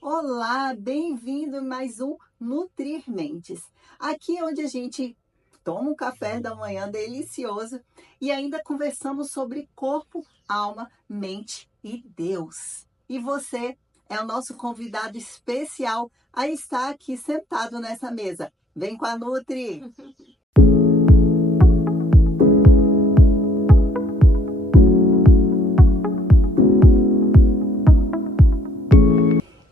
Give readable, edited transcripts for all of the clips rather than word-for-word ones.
Olá, bem-vindo a mais um Nutrir Mentes. Aqui é onde a gente toma um café da manhã delicioso e ainda conversamos sobre corpo, alma, mente e Deus. E você é o nosso convidado especial a estar aqui sentado nessa mesa. Vem com a Nutri!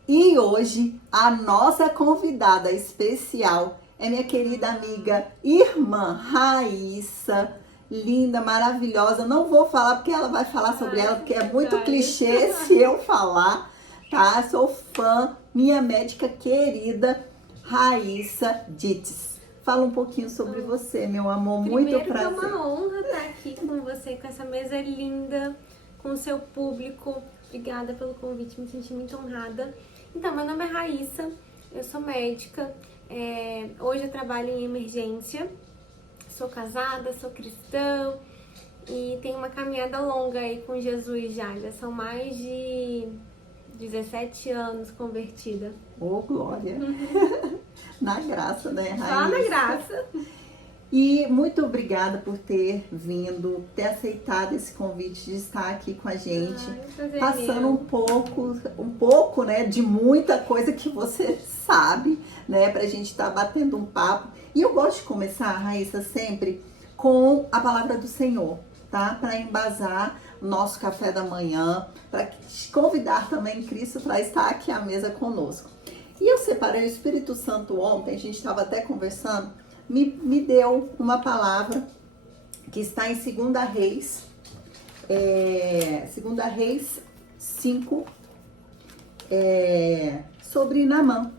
E hoje a nossa convidada especial é minha querida amiga, irmã Raíssa, linda, maravilhosa. Não vou falar porque ela vai falar sobre ela, porque é muito clichê se eu falar, tá? Sou fã, minha médica querida, Raíssa Dites. Fala um pouquinho sobre você, meu amor, muito Primeiro prazer. que é uma honra estar aqui com você, com essa mesa linda, com o seu público. Obrigada pelo convite, me senti muito honrada. Então, meu nome é Raíssa, eu sou médica, hoje eu trabalho em emergência, sou casada, sou cristã e tenho uma caminhada longa aí com Jesus já são mais de 17 anos convertida. Ô, glória! Na graça, né, Raíssa? Só na graça. E muito obrigada por ter vindo, ter aceitado esse convite de estar aqui com a gente, passando um pouco, né, de muita coisa que você sabe, né, pra gente estar batendo um papo. E eu gosto de começar, Raíssa, sempre com a palavra do Senhor, tá? Para embasar o nosso café da manhã, para te convidar também Cristo para estar aqui à mesa conosco. E eu separei o Espírito Santo ontem, a gente estava até conversando, me deu uma palavra que está em 2 Reis, 2 Reis 5, sobre Naamã.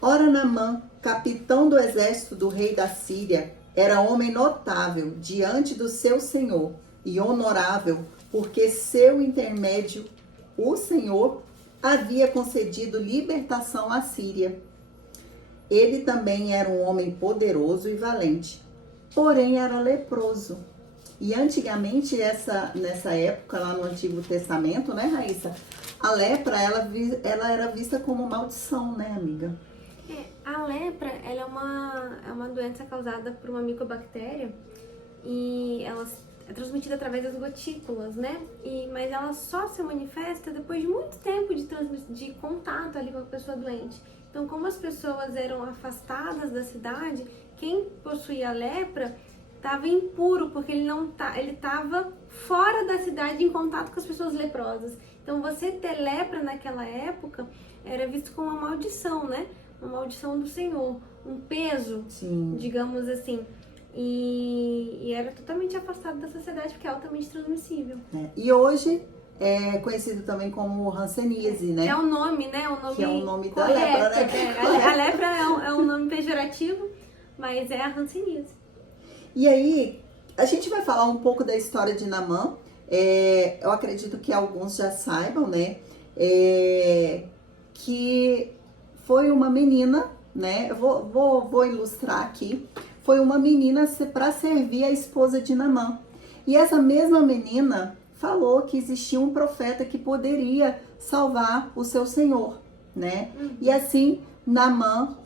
Ora, Naamã, capitão do exército do rei da Síria, era homem notável diante do seu senhor e honorável, porque seu intermédio, o Senhor, havia concedido libertação à Síria. Ele também era um homem poderoso e valente, porém era leproso. E antigamente, nessa época, lá no Antigo Testamento, né, Raíssa? A lepra, ela era vista como maldição, né, amiga? A lepra, ela é uma doença causada por uma micobactéria e ela é transmitida através das gotículas, né? Mas ela só se manifesta depois de muito tempo de contato ali com a pessoa doente. Então, como as pessoas eram afastadas da cidade, quem possuía a lepra estava impuro, porque ele estava fora da cidade em contato com as pessoas leprosas. Então, você ter lepra naquela época era visto como uma maldição, né? Uma maldição do Senhor, um peso, Sim, digamos assim. E era totalmente afastado da sociedade porque é altamente transmissível. E hoje é conhecido também como hanseníase, né? É o nome, né? O nome que é o nome da correto, lepra, né? A lepra é um nome pejorativo, mas é a hanseníase. E aí, a gente vai falar um pouco da história de Naamã. Eu acredito que alguns já saibam, né? Que foi uma menina, né? Eu vou ilustrar aqui. Foi uma menina para servir a esposa de Naamã. E essa mesma menina falou que existia um profeta que poderia salvar o seu senhor, né? E assim, Naamã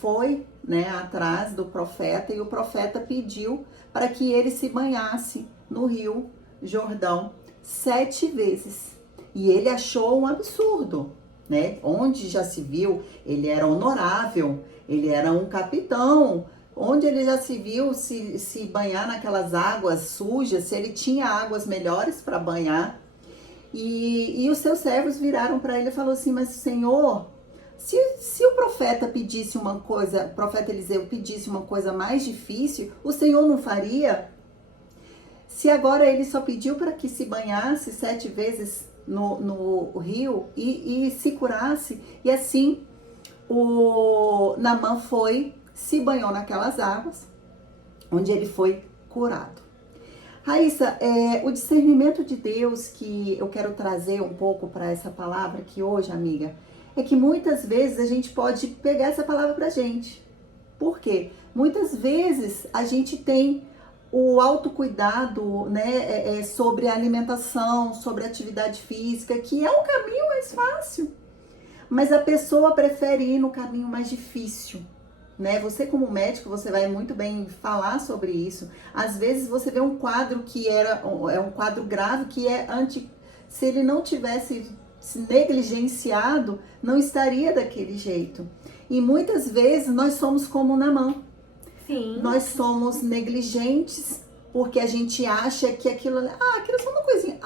foi, né, atrás do profeta e o profeta pediu para que ele se banhasse no rio Jordão 7 vezes. E ele achou um absurdo, né? Onde já se viu, ele era honorável, ele era um capitão. Onde ele já se viu se banhar naquelas águas sujas, se ele tinha águas melhores para banhar. E os seus servos viraram para ele e falaram assim, mas Senhor, se o profeta pedisse uma coisa, o profeta Eliseu pedisse uma coisa mais difícil, o Senhor não faria? Se agora ele só pediu para que se banhasse 7 vezes no rio e se curasse, e assim o Naamã se banhou naquelas águas, onde ele foi curado. Raíssa, o discernimento de Deus que eu quero trazer um pouco para essa palavra aqui hoje, amiga, é que muitas vezes a gente pode pegar essa palavra pra gente. Por quê? Muitas vezes a gente tem o autocuidado, né, sobre a alimentação, sobre a atividade física, que é um caminho mais fácil. mas a pessoa prefere ir no caminho mais difícil, né? Você como médico, você vai muito bem falar sobre isso. Às vezes você vê um quadro que é um quadro grave, que se ele não tivesse se negligenciado, não estaria daquele jeito. E muitas vezes nós somos como Naamã. Sim. Nós somos negligentes porque a gente acha que aquilo é só uma coisinha.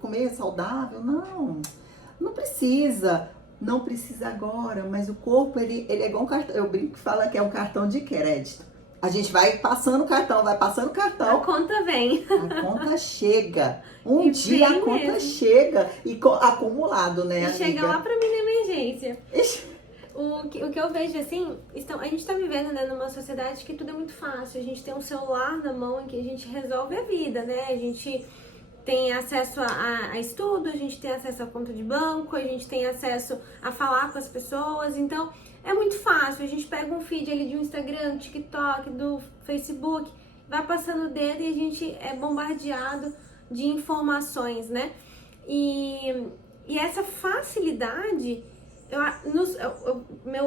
Comer é saudável? Não precisa. Não precisa agora, mas o corpo, ele é igual um cartão. Eu brinco que fala que é um cartão de crédito. A gente vai passando o cartão, A conta vem. A conta chega. Um dia a conta mesmo. chega. E acumulado, né, amiga? Chega lá pra mim na emergência. Ixi. O que eu vejo assim, a gente tá vivendo, né, numa sociedade que tudo é muito fácil. A gente tem um celular na mão em que a gente resolve a vida, né? A gente tem acesso a estudo, a gente tem acesso a conta de banco, a gente tem acesso a falar com as pessoas. Então, é muito fácil. A gente pega um feed ali de um Instagram, TikTok, do Facebook, vai passando o dedo e a gente é bombardeado de informações, né? E essa facilidade,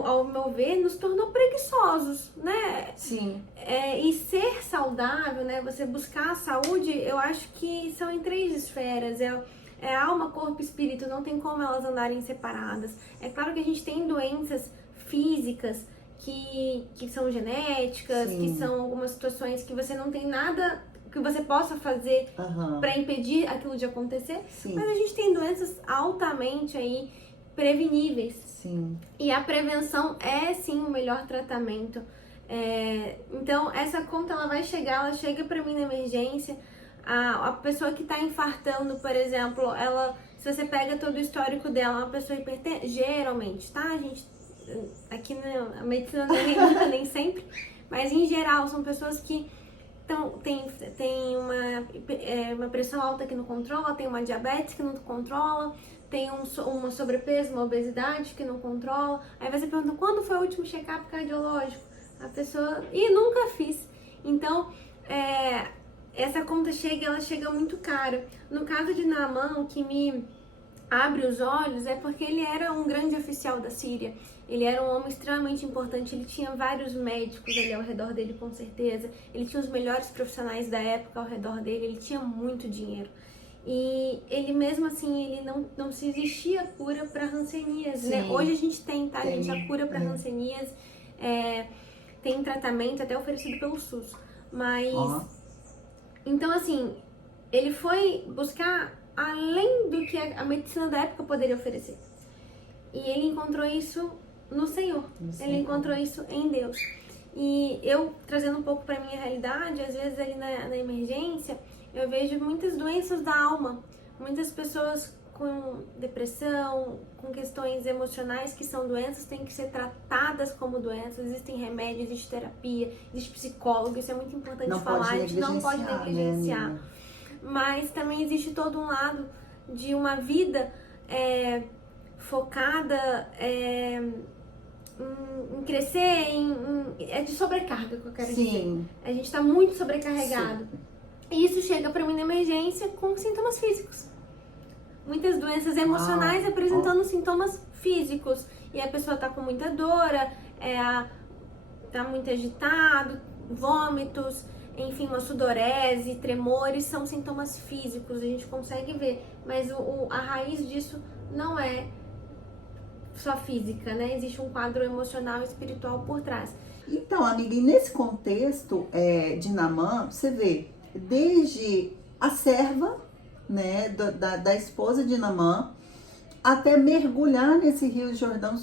ao meu ver, nos tornou preguiçosos, né? Sim. E ser saudável, né? Você buscar a saúde, eu acho que são em 3 esferas. É alma, corpo e espírito, não tem como elas andarem separadas. É claro que a gente tem doenças físicas que são genéticas, Sim. que são algumas situações que você não tem nada que você possa fazer para impedir aquilo de acontecer. Sim. Mas a gente tem doenças altamente aí preveníveis. Sim. E a prevenção é sim o melhor tratamento. Então essa conta ela chega para mim na emergência. A pessoa que está infartando, por exemplo, se você pega todo o histórico dela, uma pessoa hipertensa, geralmente, tá? A gente aqui na medicina não nem sempre, mas em geral são pessoas que tem uma pressão alta que não controla, tem uma diabetes que não controla, tem uma sobrepeso, uma obesidade que não controla. Aí você pergunta, quando foi o último check-up cardiológico? A pessoa, nunca fiz. Então, essa conta ela chega muito cara. No caso de Naamã, o que me abre os olhos é porque ele era um grande oficial da Síria. Ele era um homem extremamente importante, ele tinha vários médicos ali ao redor dele, com certeza. Ele tinha os melhores profissionais da época ao redor dele, ele tinha muito dinheiro. E ele mesmo assim, ele não se existia cura para hanseníase, né? Hoje a gente tem, tá, gente? A cura para hanseníase tem tratamento até oferecido pelo SUS. Mas, então assim, ele foi buscar além do que a medicina da época poderia oferecer. E ele encontrou isso no Senhor. Ele encontrou isso em Deus. E eu, trazendo um pouco para minha realidade, às vezes ali na emergência, eu vejo muitas doenças da alma. Muitas pessoas com depressão, com questões emocionais que são doenças, têm que ser tratadas como doenças. Existem remédios, existe terapia, existe psicólogo. Isso é muito importante falar. A gente não pode negligenciar. Né, mas também existe todo um lado de uma vida focada em crescer, é de sobrecarga que eu quero dizer. A gente está muito sobrecarregado. E isso chega para mim na emergência com sintomas físicos. Muitas doenças emocionais apresentando sintomas físicos. E a pessoa está com muita dor, está muito agitado, vômitos, enfim, uma sudorese, tremores, são sintomas físicos, a gente consegue ver. Mas a raiz disso não é só física, né? Existe um quadro emocional e espiritual por trás. Então, amiga, e nesse contexto de Naamã, você vê, desde a serva, né, da esposa de Naamã, até mergulhar nesse Rio Jordão,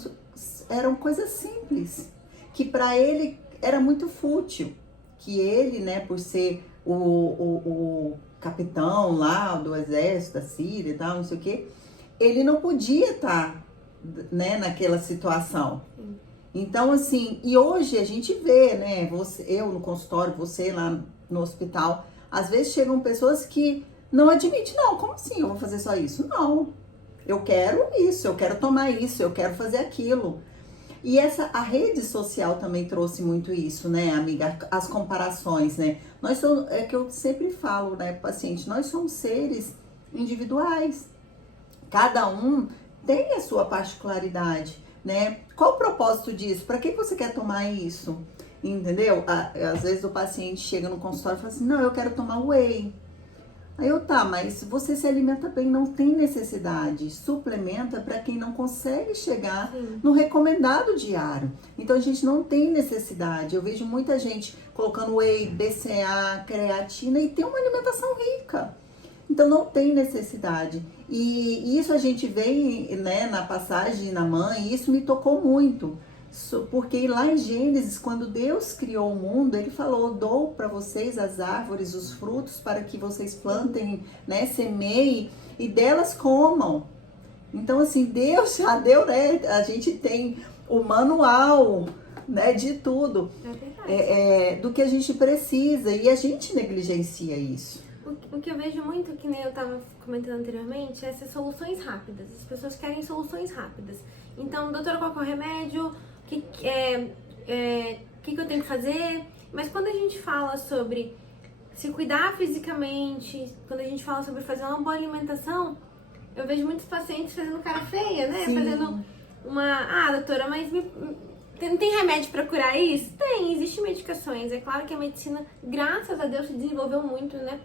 eram coisas simples, que para ele era muito fútil, que ele, né, por ser o capitão lá do exército da Síria e tal, não sei o quê, ele não podia estar, né, naquela situação. Então, assim, e hoje a gente vê, né, eu no consultório, você lá no hospital, às vezes chegam pessoas que não admitem, não, como assim eu vou fazer só isso? Não, eu quero isso, eu quero tomar isso, eu quero fazer aquilo. E a rede social também trouxe muito isso, né, amiga? As comparações, né? É que eu sempre falo, né, paciente, nós somos seres individuais. Cada um tem a sua particularidade, né? Qual o propósito disso? Para que você quer tomar isso? Entendeu? Às vezes o paciente chega no consultório e fala assim, não, eu quero tomar whey. Aí eu, tá, mas você se alimenta bem, não tem necessidade. Suplementa para quem não consegue chegar no recomendado diário. Então a gente não tem necessidade. Eu vejo muita gente colocando whey, BCA, creatina e tem uma alimentação rica. Então não tem necessidade. E isso a gente vê, né, na passagem na mãe, e isso me tocou muito. Porque lá em Gênesis, quando Deus criou o mundo, ele falou, dou para vocês as árvores, os frutos, para que vocês plantem, né, semeiem e delas comam. Então, assim, Deus já deu, né, a gente tem o manual, né, de tudo, do que a gente precisa, e a gente negligencia isso. O que eu vejo muito, que nem eu estava comentando anteriormente, é essas soluções rápidas. As pessoas querem soluções rápidas. Então, doutora, qual é o remédio? O que eu tenho que fazer? Mas quando a gente fala sobre se cuidar fisicamente, quando a gente fala sobre fazer uma boa alimentação, eu vejo muitos pacientes fazendo cara feia, né? Sim. Fazendo doutora, mas tem remédio para curar isso? Tem, existem medicações. É claro que a medicina, graças a Deus, se desenvolveu muito, né?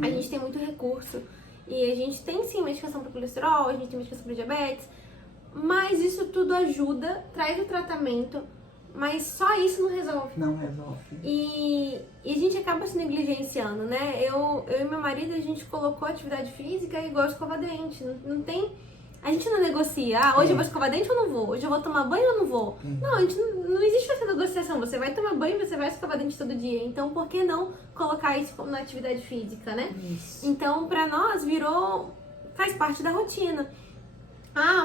A gente tem muito recurso. E a gente tem sim medicação para colesterol, a gente tem medicação para diabetes. Mas isso tudo ajuda, traz o tratamento, mas só isso não resolve. Não resolve. E a gente acaba se negligenciando, né? Eu e meu marido, a gente colocou atividade física igual escova dente. Não tem... A gente não negocia, hoje eu vou escovar dente ou não vou? Hoje eu vou tomar banho ou não vou? Não, a gente não existe essa negociação. Você vai tomar banho, você vai escovar dente todo dia. Então, por que não colocar isso na atividade física, né? Isso. Então, pra nós, faz parte da rotina.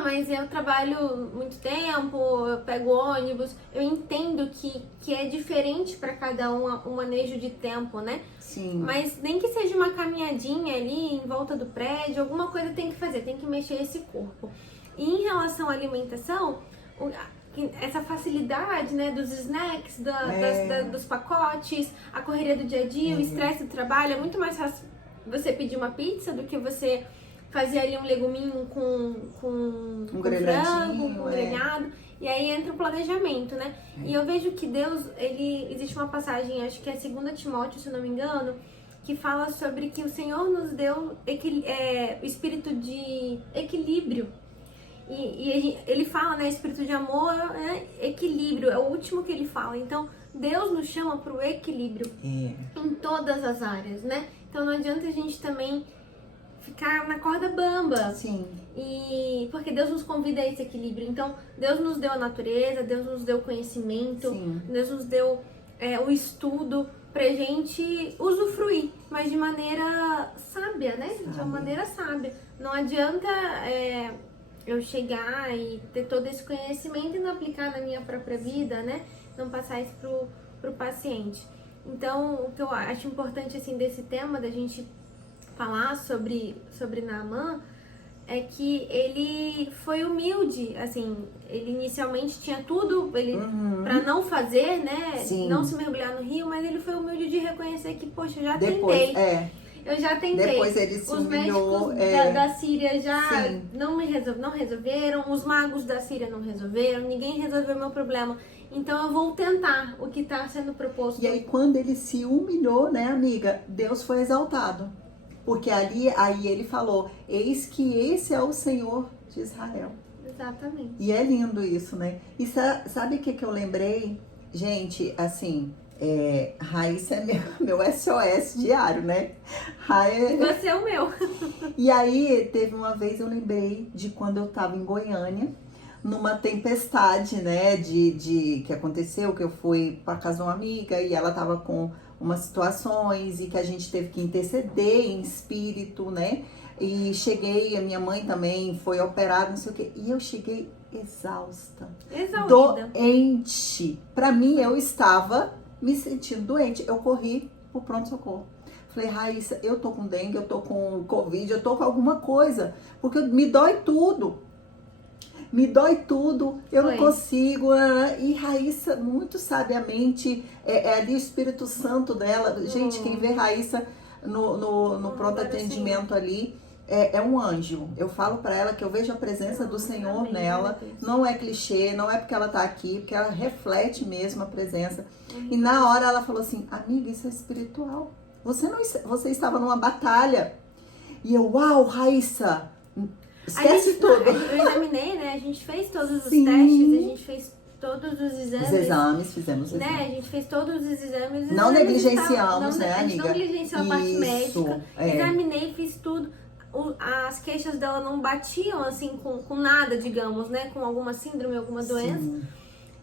Mas eu trabalho muito tempo, eu pego ônibus. Eu entendo que é diferente para cada um o manejo de tempo, né? Sim. Mas nem que seja uma caminhadinha ali em volta do prédio, alguma coisa tem que fazer, tem que mexer esse corpo. E em relação à alimentação, essa facilidade, né, dos snacks, dos pacotes, a correria do dia a dia, o estresse do trabalho, é muito mais fácil você pedir uma pizza do que você fazer ali um leguminho com frango, com grelhado. E aí entra o planejamento, né? E eu vejo que Deus, existe uma passagem, acho que é 2 Timóteo, se eu não me engano, que fala sobre que o Senhor nos deu o espírito de equilíbrio. E ele fala, né, espírito de amor, né, equilíbrio, é o último que ele fala. Então, Deus nos chama para o equilíbrio em todas as áreas, né? Então não adianta a gente também ficar na corda bamba. Sim. Porque Deus nos convida a esse equilíbrio. Então, Deus nos deu a natureza, Deus nos deu o conhecimento, Sim. Deus nos deu o estudo pra gente usufruir, mas de maneira sábia, né? De uma maneira sábia. Não adianta eu chegar e ter todo esse conhecimento e não aplicar na minha própria vida, né? Não passar isso pro paciente. Então, o que eu acho importante, assim, desse tema, da gente falar sobre Naamã, é que ele foi humilde, assim, ele inicialmente tinha tudo pra não fazer, né? Sim. Não se mergulhar no rio, mas ele foi humilde de reconhecer que, poxa, eu já tentei. Eu já tentei. Depois ele se Os humilhou, médicos da Síria já Sim. não resolveram, os magos da Síria não resolveram, ninguém resolveu meu problema. Então eu vou tentar o que está sendo proposto. E aí quando ele se humilhou, né, amiga, Deus foi exaltado. Porque aí ele falou, eis que esse é o Senhor de Israel. Exatamente. E é lindo isso, né? E sabe o que eu lembrei? Gente, assim, Raíssa é meu SOS diário, né? Você é o meu. E aí, teve uma vez, eu lembrei de quando eu tava em Goiânia, numa tempestade, né, que aconteceu, que eu fui para casa de uma amiga e ela tava com umas situações e que a gente teve que interceder em espírito, né? E cheguei, a minha mãe também foi operada, não sei o quê. E eu cheguei exausta. Exaurida. Doente. Pra mim, eu estava me sentindo doente. Eu corri pro pronto-socorro. Falei, Raíssa, eu tô com dengue, eu tô com Covid, eu tô com alguma coisa. Porque me dói tudo. Me dói tudo, eu não consigo. E Raíssa, muito sabiamente, ali o Espírito Santo dela. Gente, quem vê Raíssa no pronto atendimento ali, é um anjo. Eu falo pra ela que eu vejo a presença do Senhor Amém, nela. meu Deus. Não é clichê, não é porque ela tá aqui, porque ela reflete mesmo a presença. E na hora ela falou assim, amiga, isso é espiritual. Você estava numa batalha. E eu, uau, Raíssa, esquece tudo. Eu examinei, né? A gente fez todos os Sim. testes, a gente fez todos os exames. Os exames, fizemos os Né? exames. A gente fez todos os exames. Os Não exames negligenciamos, né, A gente não amiga? negligenciou a parte médica. é. Examinei, fiz tudo. As queixas dela não batiam, assim, com nada, digamos, né? Com alguma síndrome, alguma doença. Sim.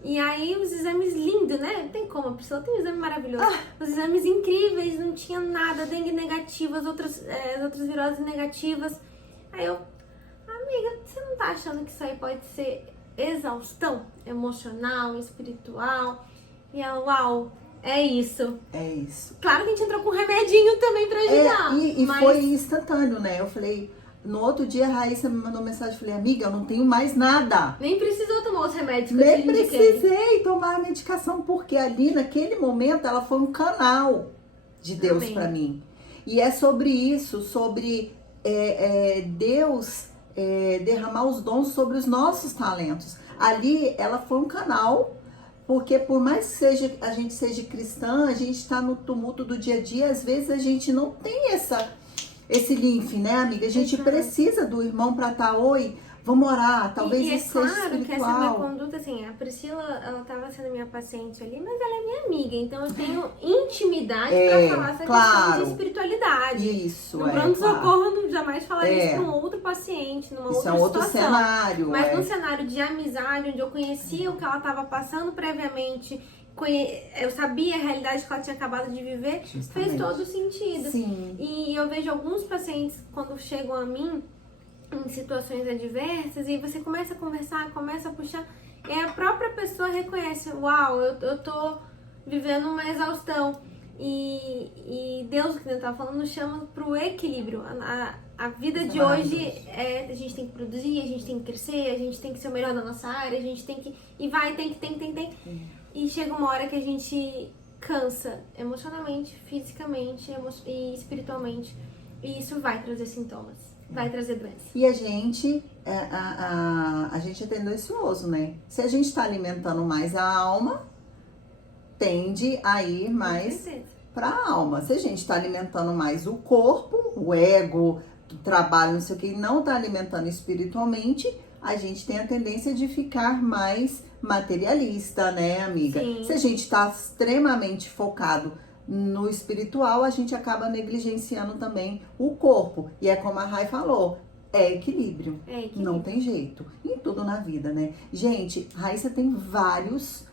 E aí, os exames lindos, né? Não tem como, a Priscila tem um exame maravilhoso. Os exames incríveis, não tinha nada. Dengue negativa, as outras viroses negativas. Aí eu, amiga, você não tá achando que isso aí pode ser exaustão emocional, espiritual? E ela, uau, é isso. É isso. Claro que a gente entrou com um remedinho também pra ajudar. E mas... foi instantâneo, né? Eu falei, no outro dia a Raíssa me mandou mensagem, eu falei, amiga, eu não tenho mais nada. Nem precisou tomar os remédios que eu Nem te indiquei. precisei tomar a medicação, porque ali naquele momento ela foi um canal de Deus Amém. pra mim. E é sobre isso, sobre Deus derramar os dons sobre os nossos talentos. Ali ela foi um canal, porque por mais que a gente seja cristã, a gente está no tumulto do dia a dia, às vezes a gente não tem esse linfe, né, amiga? A gente precisa do irmão para estar, oi, vamos orar, talvez e isso seja claro que essa espiritual. minha conduta, assim, a Priscila, ela tava sendo minha paciente ali, mas ela é minha amiga, então eu tenho intimidade pra falar essa questão de espiritualidade. Isso, No pronto-socorro, eu não jamais falaria isso pra um outro paciente, numa Isso outra é um outro situação. cenário. Mas num cenário de amizade, onde eu conhecia o que ela tava passando previamente, eu sabia a realidade que ela tinha acabado de viver, Justamente. fez todo sentido. Sim. E eu vejo alguns pacientes, quando chegam a mim, em situações adversas, e você começa a conversar, começa a puxar, e a própria pessoa reconhece, uau, eu tô vivendo uma exaustão. E Deus, que eu tava falando, nos chama pro equilíbrio. A vida de hoje a gente tem que produzir, a gente tem que crescer, a gente tem que ser o melhor da nossa área, a gente tem que... E vai, tem. E chega uma hora que a gente cansa emocionalmente, fisicamente e espiritualmente. E isso vai trazer sintomas, vai trazer doença. E a gente é tendencioso, né? Se a gente tá alimentando mais a alma, tende a ir mais para a alma. Se a gente está alimentando mais o corpo, o ego, o trabalho, não sei o que, e não está alimentando espiritualmente, a gente tem a tendência de ficar mais materialista, né, amiga? Sim. Se a gente está extremamente focado no espiritual, a gente acaba negligenciando também o corpo. E é como a Rai falou, é equilíbrio. Não tem jeito. Em tudo na vida, né? Gente, Raíssa tem vários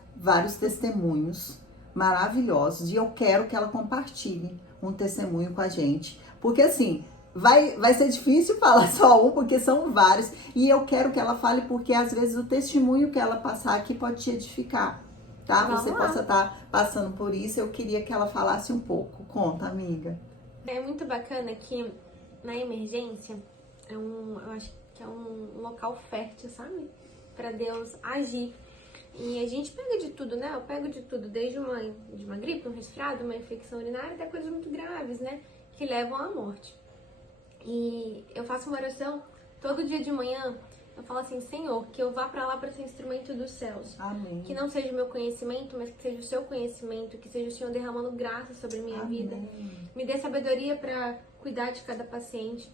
testemunhos maravilhosos e eu quero que ela compartilhe um testemunho com a gente, porque assim, vai ser difícil falar só um, porque são vários, e eu quero que ela fale, porque às vezes o testemunho que ela passar aqui pode te edificar, tá? Você possa estar passando por isso, eu queria que ela falasse um pouco. Conta, amiga. É muito bacana que na emergência, eu acho que é um local fértil, sabe? Pra Deus agir. E a gente pega de tudo, né? Eu pego de tudo, desde uma gripe, um resfriado, uma infecção urinária, até coisas muito graves, né? Que levam à morte. E eu faço uma oração todo dia de manhã, eu falo assim, Senhor, que eu vá pra lá pra ser instrumento dos céus. Amém. Que não seja o meu conhecimento, mas que seja o seu conhecimento, que seja o Senhor derramando graça sobre a minha vida. Me dê sabedoria pra cuidar de cada paciente.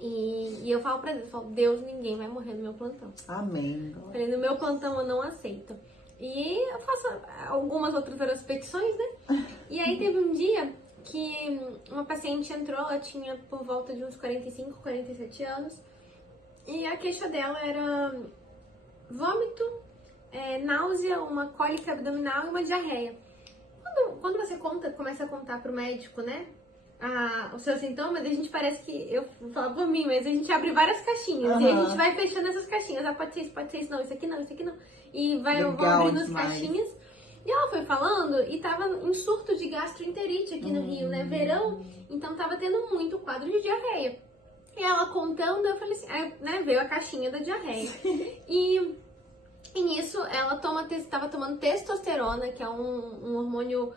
E eu falo pra Deus, Deus, ninguém vai morrer no meu plantão. Amém. Falei, no meu plantão eu não aceito. E eu faço algumas outras repetições, né? E aí teve um dia que uma paciente entrou, ela tinha por volta de uns 45, 47 anos. E a queixa dela era vômito, náusea, uma cólica abdominal e uma diarreia. Quando você começa a contar pro médico, né? Os seus sintomas, a gente parece que, eu vou falar por mim, mas a gente abre várias caixinhas e a gente vai fechando essas caixinhas. Pode ser isso, não, isso aqui não, isso aqui não. E vão abrindo as caixinhas. E ela foi falando e tava em surto de gastroenterite aqui no Rio, né? Verão, então tava tendo muito quadro de diarreia. E ela contando, eu falei assim, né? Veio a caixinha da diarreia. E nisso, ela tava tomando testosterona, que é um hormônio...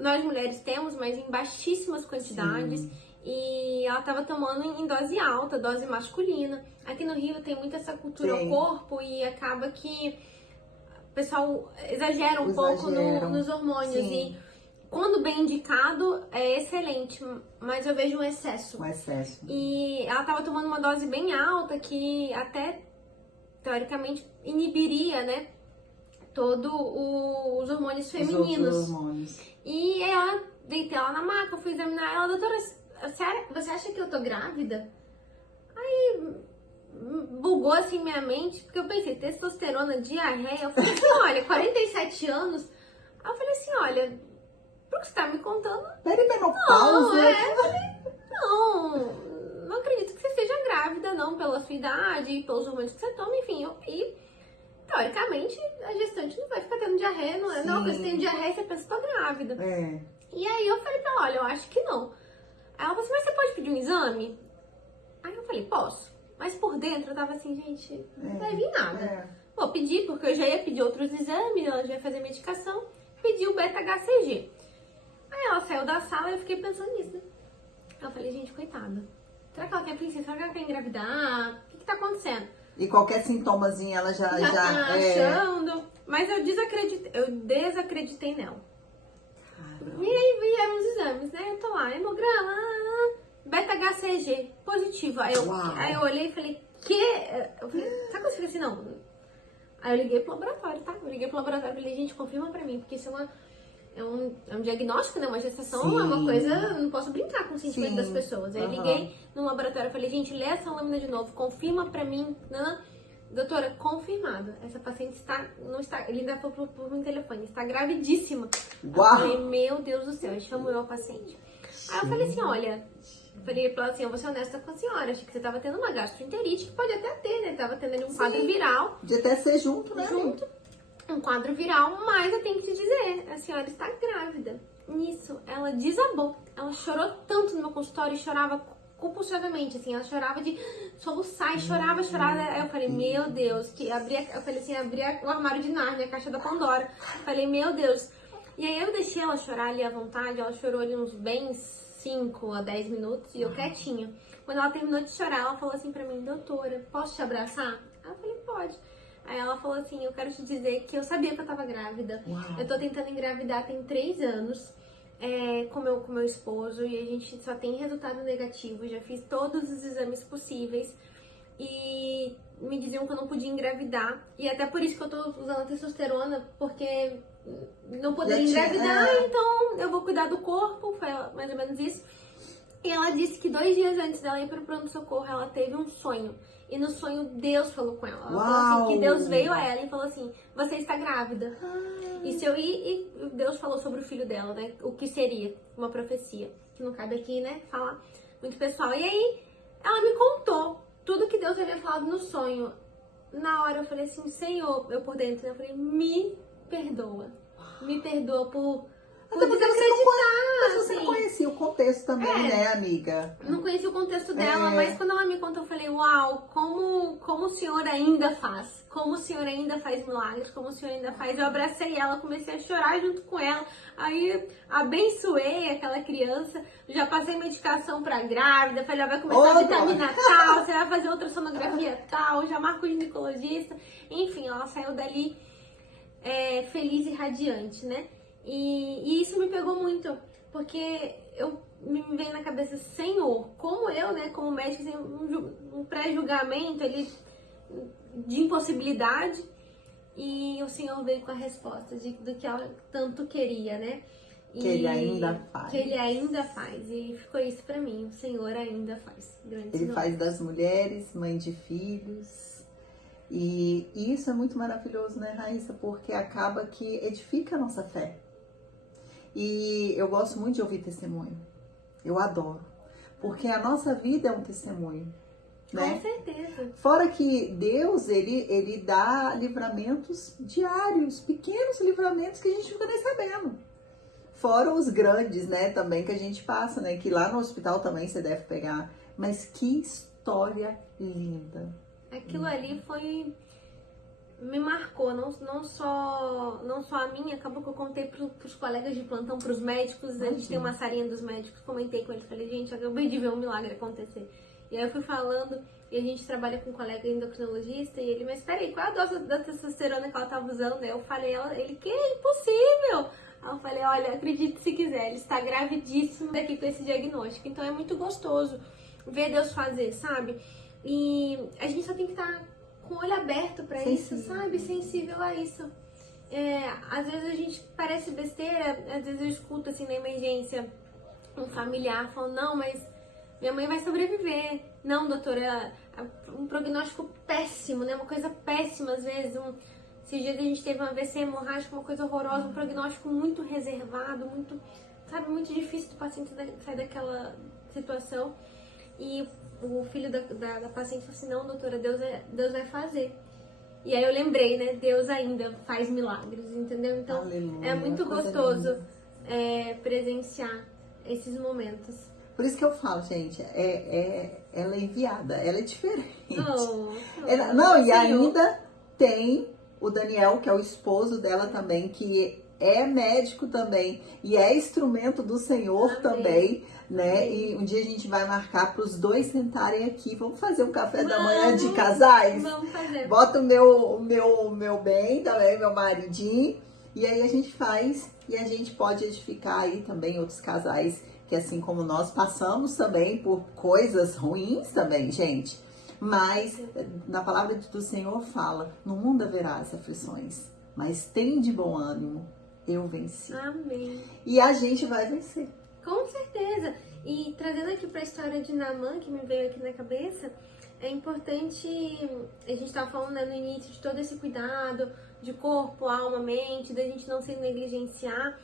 Nós mulheres temos, mas em baixíssimas quantidades. Sim. e ela tava tomando em dose alta, dose masculina. Aqui no Rio tem muita essa cultura ao Tem. corpo e acaba que o pessoal exagera um pouco nos hormônios. Sim. E quando bem indicado, é excelente, mas eu vejo um excesso. Um excesso. E ela tava tomando uma dose bem alta que até, teoricamente, inibiria, né, todos os hormônios femininos. Os outros hormônios. E ela, deitei ela na maca, fui examinar ela, doutora, sério, você acha que eu tô grávida? Aí bugou assim minha mente, porque eu pensei, testosterona, diarreia, eu falei assim, olha, 47 anos, aí eu falei assim, olha, por que você tá me contando? Perimenopausa? Eu falei, não acredito que você esteja grávida, não, pela sua idade e pelos hormônios que você toma, enfim, e teoricamente a gestante não vai ficar tendo diarreia, não é? Não, porque você tem diarreia, você pensa que tô grávida. É. E aí eu falei pra ela, olha, eu acho que não. Aí ela falou assim, mas você pode pedir um exame? Aí eu falei, posso. Mas por dentro eu tava assim, gente, não vai vir nada. É. Vou pedir, porque eu já ia pedir outros exames, ela já ia fazer medicação, pedi o beta-HCG. Aí ela saiu da sala e eu fiquei pensando nisso, né? Aí eu falei, gente, coitada. Será que ela quer princesa? Será que ela quer engravidar? O que tá acontecendo? E qualquer sintomazinho ela já tá achando. Mas eu desacreditei nela. Caramba. E aí vieram os exames, né? Eu tô lá, hemograma, beta-HCG, positivo. Aí eu olhei e falei, eu falei, sabe quando você fica assim, não? Aí eu liguei pro laboratório, tá? Eu liguei pro laboratório e falei, gente, confirma pra mim, porque isso é um diagnóstico, né? Uma gestação é uma coisa, eu não posso brincar com o sentimento das pessoas. Aí eu liguei no laboratório e falei, gente, lê essa lâmina de novo, confirma pra mim, né? Doutora, confirmado. Essa paciente não está, ele ainda falou por um telefone, está gravidíssima. Uau. Eu falei, meu Deus do céu, chamo eu a paciente. Aí eu falei assim, olha, falei pra ela assim, eu vou ser honesta com a senhora, achei que você tava tendo uma gastroenterite, que pode até ter, né? Tava tendo ali um quadro viral. De até ser junto, né? Um quadro viral, mas eu tenho que te dizer, a senhora está grávida. Nisso, ela desabou. Ela chorou tanto no meu consultório e chorava compulsivamente, assim, ela chorava de soluçar e chorava. Aí eu falei, meu Deus, eu falei assim, abri o armário de Nárnia, a caixa da Pandora. Falei, meu Deus. E aí eu deixei ela chorar ali à vontade, ela chorou ali uns bem 5 a 10 minutos e eu quietinha. Quando ela terminou de chorar, ela falou assim pra mim, doutora, posso te abraçar? Aí eu falei, pode. Aí ela falou assim, eu quero te dizer que eu sabia que eu tava grávida. Uau. Eu tô tentando engravidar tem 3 anos. Com meu esposo e a gente só tem resultado negativo. Já fiz todos os exames possíveis e me diziam que eu não podia engravidar. E até por isso que eu tô usando a testosterona, porque não poderia engravidar, então eu vou cuidar do corpo, foi mais ou menos isso. E ela disse que 2 dias antes dela ir pro pronto-socorro, ela teve um sonho. E no sonho, Deus falou com ela. Ela falou assim, que Deus veio a ela e falou assim, você está grávida. E Deus falou sobre o filho dela, né? O que seria uma profecia. Que não cabe aqui, né? Falar muito pessoal. E aí, ela me contou tudo que Deus havia falado no sonho. Na hora eu falei assim, Senhor, eu por dentro, né? Eu falei, me perdoa. Me perdoa por desacreditar. Você não conhecia o contexto também, né, amiga? Não conhecia o contexto dela, mas quando ela me contou, eu falei, uau, como o Senhor ainda faz. Como o Senhor ainda faz milagres, como o Senhor ainda faz. Eu abracei ela, comecei a chorar junto com ela. Aí abençoei aquela criança. Já passei medicação pra grávida. Falei, vai começar a vitamina tal, você vai fazer ultrassonografia tal, já marco o ginecologista. Enfim, ela saiu dali feliz e radiante, né? E isso me pegou muito, porque me veio na cabeça, Senhor, como eu, né, como médico, assim, um pré-julgamento ali de impossibilidade, e o Senhor veio com a resposta do que ela tanto queria, né? Que Ele ainda faz. Que Ele ainda faz, e ficou isso pra mim, o Senhor ainda faz. Ele faz das mulheres mãe de filhos. E isso é muito maravilhoso, né, Raíssa? Porque acaba que edifica a nossa fé. E eu gosto muito de ouvir testemunho. Eu adoro. Porque a nossa vida é um testemunho, né? Com certeza. Fora que Deus, ele dá livramentos diários, pequenos livramentos que a gente não fica nem sabendo. Fora os grandes, né, também que a gente passa, né? Que lá no hospital também você deve pegar. Mas que história linda. Aquilo ali me marcou. marcou, não só a minha, acabou que eu contei pros colegas de plantão, pros médicos, a gente tem uma salinha dos médicos, comentei com eles, falei, gente, eu acabei de ver um milagre acontecer. E aí eu fui falando, e a gente trabalha com um colega endocrinologista, e ele, mas peraí, qual é a dose da testosterona que ela tava usando? Aí eu falei, ele, que é impossível! Aí eu falei, olha, acredite se quiser, ele está gravidíssimo aqui com esse diagnóstico. Então é muito gostoso ver Deus fazer, sabe? E a gente só tem que estar com o olho aberto pra isso, sabe? Sensível a isso. Às vezes a gente parece besteira, às vezes eu escuto assim na emergência um familiar falando, não, mas minha mãe vai sobreviver. Não, doutora, um prognóstico péssimo, né? Uma coisa péssima às vezes. Esses dias a gente teve uma AVC hemorrágica, uma coisa horrorosa, um prognóstico muito reservado, muito, sabe, muito difícil do paciente sair daquela situação. E o filho da paciente falou assim, não, doutora, Deus vai fazer. E aí eu lembrei, né, Deus ainda faz milagres, entendeu? Então, aleluia, é muito gostoso presenciar esses momentos. Por isso que eu falo, gente, ela é enviada, ela é diferente. E ainda tem o Daniel, que é o esposo dela também, que é médico também e é instrumento do Senhor também, né? E um dia a gente vai marcar para os dois sentarem aqui. Vamos fazer um café da manhã de casais? Vamos fazer. Bota o meu bem também, meu maridinho, e aí a gente faz e a gente pode edificar aí também outros casais que assim como nós passamos também por coisas ruins também, gente. Mas na palavra do Senhor fala, no mundo haverá as aflições, mas tem de bom ânimo, eu venci. Amém. E a gente vai vencer. Com certeza. E trazendo aqui para a história de Naamã, que me veio aqui na cabeça, é importante, a gente estava falando, né, no início de todo esse cuidado de corpo, alma, mente, da gente não se negligenciar.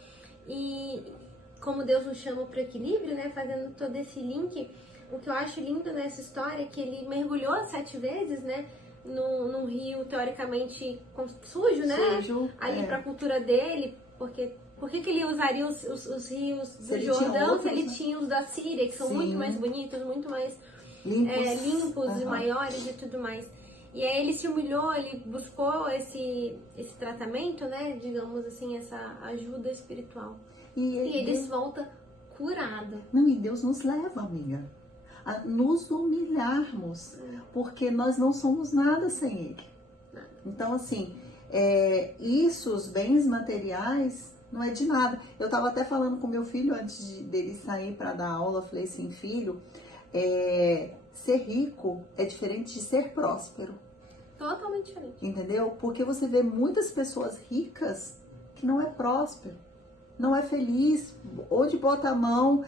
E como Deus nos chama para o equilíbrio, né, fazendo todo esse link, o que eu acho lindo nessa história é que ele mergulhou 7 vezes, né, num rio teoricamente sujo, né? Sujo, ali para a cultura dele, porque por que ele usaria os rios do Jordão se ele tinha os da Síria, que são muito mais bonitos, muito mais limpos e maiores e tudo mais. E aí ele se humilhou, ele buscou esse tratamento, né? Digamos assim, essa ajuda espiritual. E ele volta curado. Não, e Deus nos leva, amiga, a nos humilharmos, porque nós não somos nada sem Ele. Então, assim, isso, os bens materiais, não é de nada. Eu estava até falando com meu filho antes dele sair para dar aula, eu falei assim, filho, ser rico é diferente de ser próspero. Totalmente diferente. Entendeu? Porque você vê muitas pessoas ricas que não é próspero, não é feliz, onde bota a mão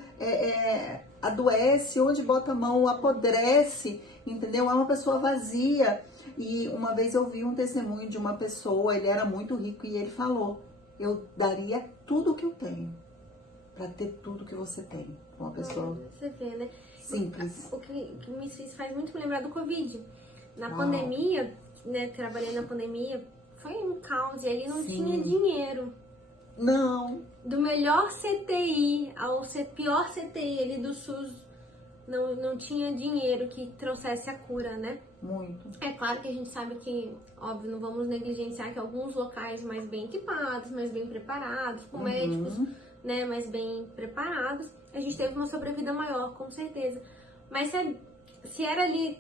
adoece, onde bota a mão apodrece, entendeu? É uma pessoa vazia. E uma vez eu vi um testemunho de uma pessoa, ele era muito rico e ele falou, eu daria tudo o que eu tenho para ter tudo que você tem. Uma pessoa você vê, né? Simples. O que me faz muito me lembrar do Covid. Na pandemia, né, trabalhei na pandemia, foi um caos e ali não tinha dinheiro. Não. Do melhor CTI ao pior CTI ali do SUS, não tinha dinheiro que trouxesse a cura, né? Muito. É claro que a gente sabe que, óbvio, não vamos negligenciar que alguns locais mais bem equipados, mais bem preparados, com médicos, né, mais bem preparados, a gente teve uma sobrevida maior, com certeza. Mas se era ali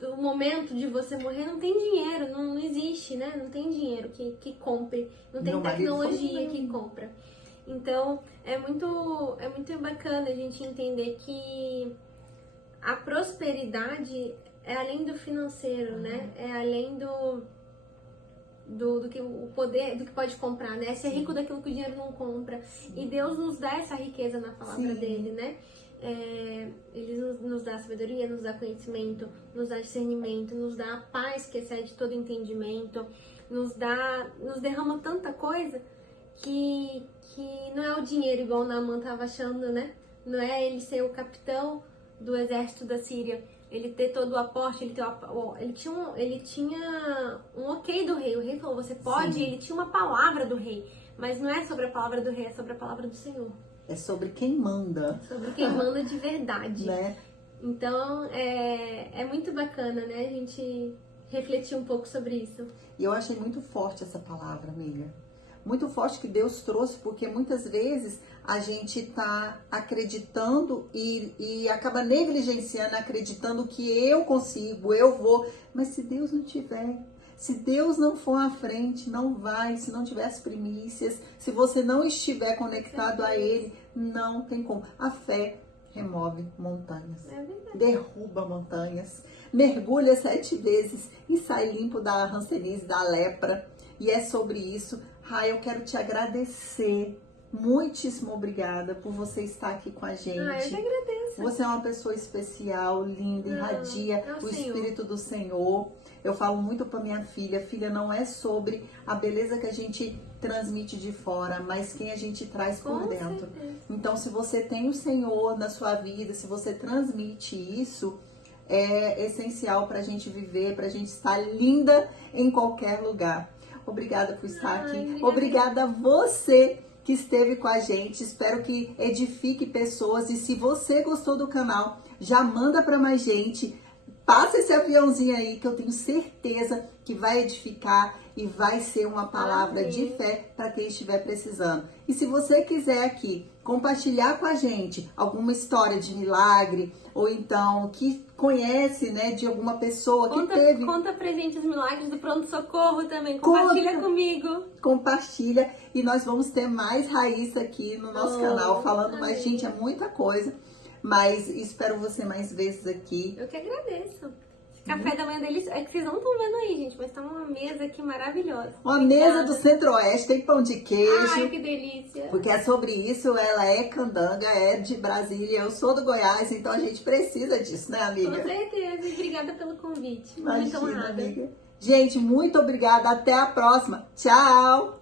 o momento de você morrer, não tem dinheiro, não existe, né? Não tem dinheiro que compre, não tem tecnologia que compra. Então, é muito bacana a gente entender que a prosperidade é além do financeiro, né? É além do que o poder, do que pode comprar, né? Ser rico daquilo que o dinheiro não compra. E Deus nos dá essa riqueza na palavra dele, né? Ele nos dá sabedoria, nos dá conhecimento, nos dá discernimento, nos dá a paz que excede todo entendimento, nos derrama tanta coisa que não é o dinheiro igual o Naamã estava achando, né? Não é ele ser o capitão do exército da Síria, ele ter todo o aporte, ele tinha um ok do rei. O rei falou, você pode, ele tinha uma palavra do rei, mas não é sobre a palavra do rei, é sobre a palavra do Senhor. É sobre quem manda. Sobre quem manda de verdade. Né? Então, é muito bacana, né? A gente refletir um pouco sobre isso. E eu achei muito forte essa palavra, amiga. Muito forte que Deus trouxe, porque muitas vezes a gente tá acreditando e acaba negligenciando, acreditando que eu consigo, eu vou. Mas se Deus não tiver, se Deus não for à frente, não vai. Se não tiver as primícias, se você não estiver conectado a Ele, não tem como. A fé remove montanhas, derruba montanhas, mergulha 7 vezes e sai limpo da hanseníase, da lepra. E é sobre isso. Eu quero te agradecer. Muitíssimo obrigada por você estar aqui com a gente. Eu que agradeço. Você é uma pessoa especial, linda, irradia o Espírito do Senhor. Eu falo muito para minha filha. Filha, não é sobre a beleza que a gente transmite de fora, mas quem a gente traz por dentro. Certeza. Então, se você tem o Senhor na sua vida, se você transmite isso, é essencial para a gente viver, para a gente estar linda em qualquer lugar. Obrigada por estar aqui. Obrigada a você que esteve com a gente. Espero que edifique pessoas. E se você gostou do canal, já manda para mais gente. Passa esse aviãozinho aí que eu tenho certeza que vai edificar e vai ser uma palavra de fé para quem estiver precisando. E se você quiser aqui compartilhar com a gente alguma história de milagre ou então que conhece, né, de alguma pessoa que teve... Conta pra gente os milagres do pronto-socorro também. Compartilha comigo. Compartilha e nós vamos ter mais Raíssa aqui no nosso canal falando mais. Gente, é muita coisa. Mas espero você mais vezes aqui. Eu que agradeço. Esse café da manhã deles, é que vocês não estão vendo aí, gente, mas tá uma mesa aqui maravilhosa. Uma mesa do Centro-Oeste, tem pão de queijo. Ai, que delícia. Porque é sobre isso, ela é candanga, é de Brasília, eu sou do Goiás, então a gente precisa disso, né, amiga? Com certeza, e obrigada pelo convite. Imagina, Muito honrada. amiga. Gente, muito obrigada, até a próxima. Tchau!